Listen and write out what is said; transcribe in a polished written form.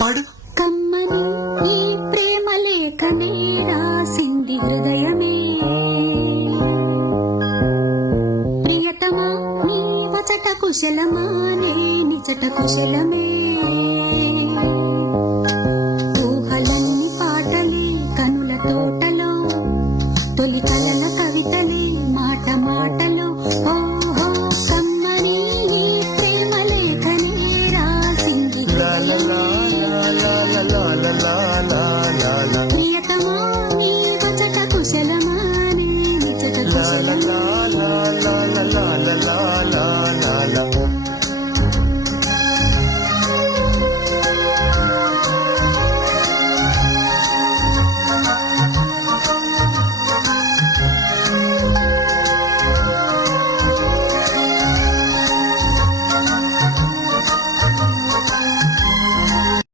పాడు. కమ్మని ఈ ప్రేమ లేఖనే రాసింది హృదయమే, ప్రియతమా నీ వచట కుశలమా నే నిజట కుశలమే.